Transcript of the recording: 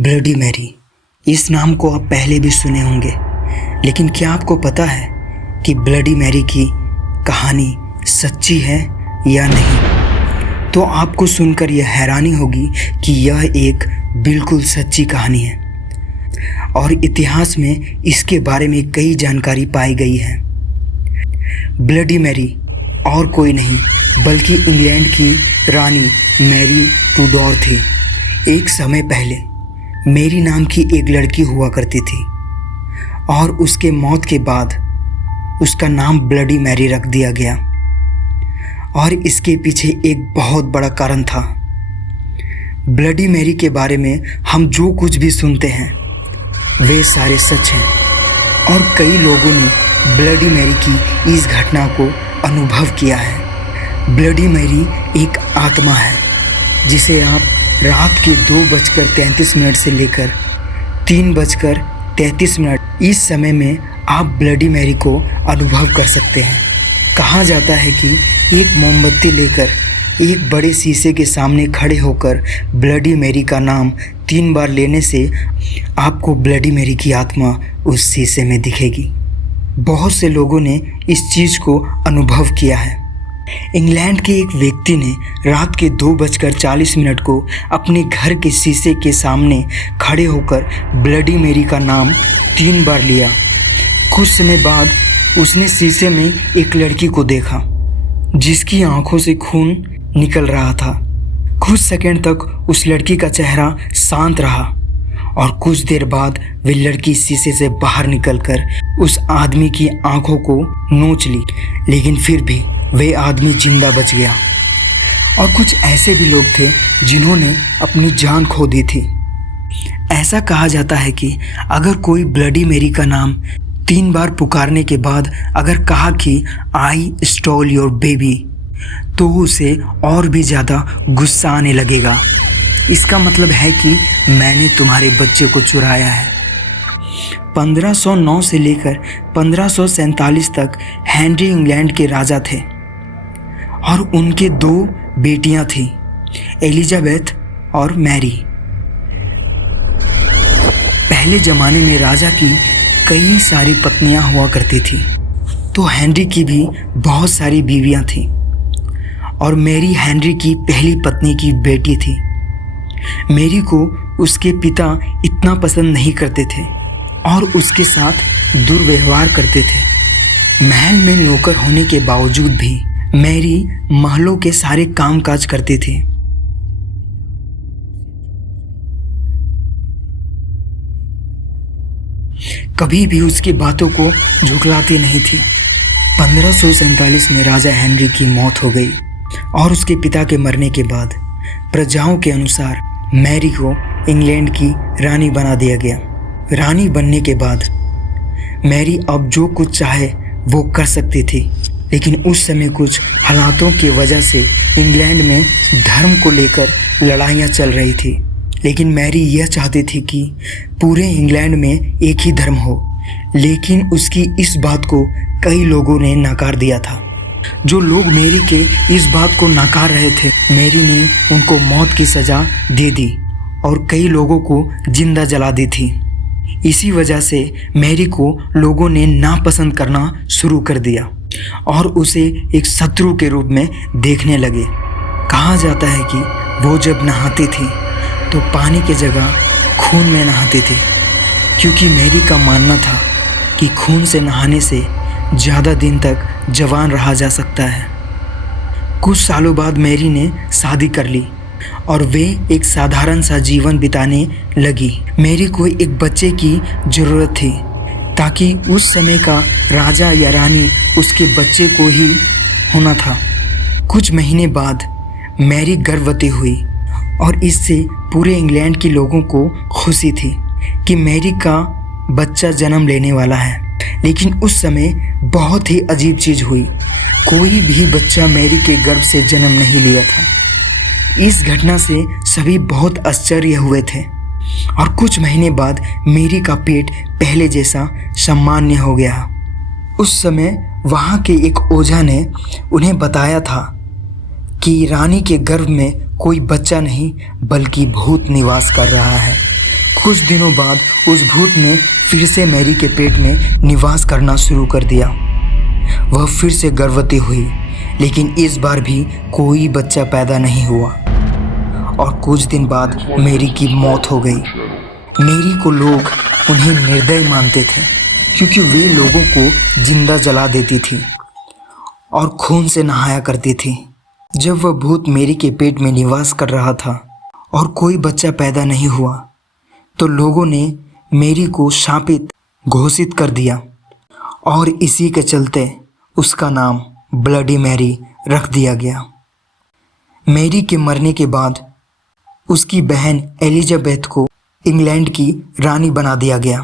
Bloody Mary, इस नाम को आप पहले भी सुने होंगे, लेकिन क्या आपको पता है कि ब्लडी मैरी की कहानी सच्ची है या नहीं? तो आपको सुनकर यह हैरानी होगी कि यह एक बिल्कुल सच्ची कहानी है और इतिहास में इसके बारे में कई जानकारी पाई गई है। ब्लडी मैरी और कोई नहीं बल्कि इंग्लैंड की रानी मैरी टूडोर थी। एक समय पहले मेरी नाम की एक लड़की हुआ करती थी और उसके मौत के बाद उसका नाम ब्लडी मैरी रख दिया गया और इसके पीछे एक बहुत बड़ा कारण था। ब्लडी मैरी के बारे में हम जो कुछ भी सुनते हैं वे सारे सच हैं और कई लोगों ने ब्लडी मैरी की इस घटना को अनुभव किया है। ब्लडी मैरी एक आत्मा है जिसे आप रात के 2:33 से लेकर 3:33 इस समय में आप ब्लडी मैरी को अनुभव कर सकते हैं। कहा जाता है कि एक मोमबत्ती लेकर एक बड़े शीशे के सामने खड़े होकर ब्लडी मैरी का नाम 3 बार लेने से आपको ब्लडी मैरी की आत्मा उस शीशे में दिखेगी। बहुत से लोगों ने इस चीज़ को अनुभव किया है। इंग्लैंड के एक व्यक्ति ने रात के 2:40 को अपने घर के शीशे के सामने खड़े होकर ब्लडी मैरी का नाम 3 बार लिया। कुछ समय बाद उसने शीशे में एक लड़की को देखा जिसकी आंखों से खून निकल रहा था। कुछ सेकंड तक उस लड़की का चेहरा शांत रहा और कुछ देर बाद वह लड़की शीशे से बाहर निकलकर उस आदमी की आंखों को नोच ली, लेकिन फिर भी वह आदमी जिंदा बच गया। और कुछ ऐसे भी लोग थे जिन्होंने अपनी जान खो दी थी। ऐसा कहा जाता है कि अगर कोई ब्लडी मैरी का नाम 3 बार पुकारने के बाद अगर कहा कि आई स्टोल योर बेबी, तो उसे और भी ज़्यादा गुस्सा आने लगेगा। इसका मतलब है कि मैंने तुम्हारे बच्चे को चुराया है। 1509 से लेकर 1547 तक हेनरी इंग्लैंड के राजा थे और उनके 2 बेटियां थीं, एलिजाबेथ और मैरी। पहले ज़माने में राजा की कई सारी पत्नियां हुआ करती थी, तो हेनरी की भी बहुत सारी बीवियां थीं और मैरी हेनरी की पहली पत्नी की बेटी थी। मैरी को उसके पिता इतना पसंद नहीं करते थे और उसके साथ दुर्व्यवहार करते थे। महल में नौकर होने के बावजूद भी मैरी महलों के सारे कामकाज करती थी। कभी भी उसकी बातों को झुकलाती नहीं थी। 1547 में राजा हेनरी की मौत हो गई और उसके पिता के मरने के बाद प्रजाओं के अनुसार मैरी को इंग्लैंड की रानी बना दिया गया। रानी बनने के बाद मैरी अब जो कुछ चाहे वो कर सकती थी, लेकिन उस समय कुछ हालातों की वजह से इंग्लैंड में धर्म को लेकर लड़ाइयाँ चल रही थी। लेकिन मैरी यह चाहती थी कि पूरे इंग्लैंड में एक ही धर्म हो, लेकिन उसकी इस बात को कई लोगों ने नकार दिया था। जो लोग मैरी के इस बात को नकार रहे थे, मैरी ने उनको मौत की सज़ा दे दी और कई लोगों को जिंदा जला दी थी। इसी वजह से मैरी को लोगों ने नापसंद करना शुरू कर दिया और उसे एक शत्रु के रूप में देखने लगे। कहा जाता है कि वो जब नहाती थी तो पानी की जगह खून में नहाती थी, क्योंकि मैरी का मानना था कि खून से नहाने से ज़्यादा दिन तक जवान रहा जा सकता है। कुछ सालों बाद मैरी ने शादी कर ली और वे एक साधारण सा जीवन बिताने लगी। मैरी को एक बच्चे की ज़रूरत थी ताकि उस समय का राजा या रानी उसके बच्चे को ही होना था। कुछ महीने बाद मैरी गर्भवती हुई और इससे पूरे इंग्लैंड के लोगों को खुशी थी कि मैरी का बच्चा जन्म लेने वाला है। लेकिन उस समय बहुत ही अजीब चीज़ हुई। कोई भी बच्चा मैरी के गर्भ से जन्म नहीं लिया था। इस घटना से सभी बहुत आश्चर्य हुए थे और कुछ महीने बाद मैरी का पेट पहले जैसा सामान्य हो गया। उस समय वहाँ के एक ओझा ने उन्हें बताया था कि रानी के गर्भ में कोई बच्चा नहीं बल्कि भूत निवास कर रहा है। कुछ दिनों बाद उस भूत ने फिर से मैरी के पेट में निवास करना शुरू कर दिया। वह फिर से गर्भवती हुई, लेकिन इस बार भी कोई बच्चा पैदा नहीं हुआ और कुछ दिन बाद मैरी की मौत हो गई। मैरी को लोग उन्हें निर्दयी मानते थे क्योंकि वे लोगों को जिंदा जला देती थी और खून से नहाया करती थी। जब वह भूत मैरी के पेट में निवास कर रहा था और कोई बच्चा पैदा नहीं हुआ तो लोगों ने मैरी को शापित घोषित कर दिया और इसी के चलते उसका नाम ब्लडी मैरी रख दिया गया। मैरी के मरने के बाद उसकी बहन एलिजाबेथ को इंग्लैंड की रानी बना दिया गया।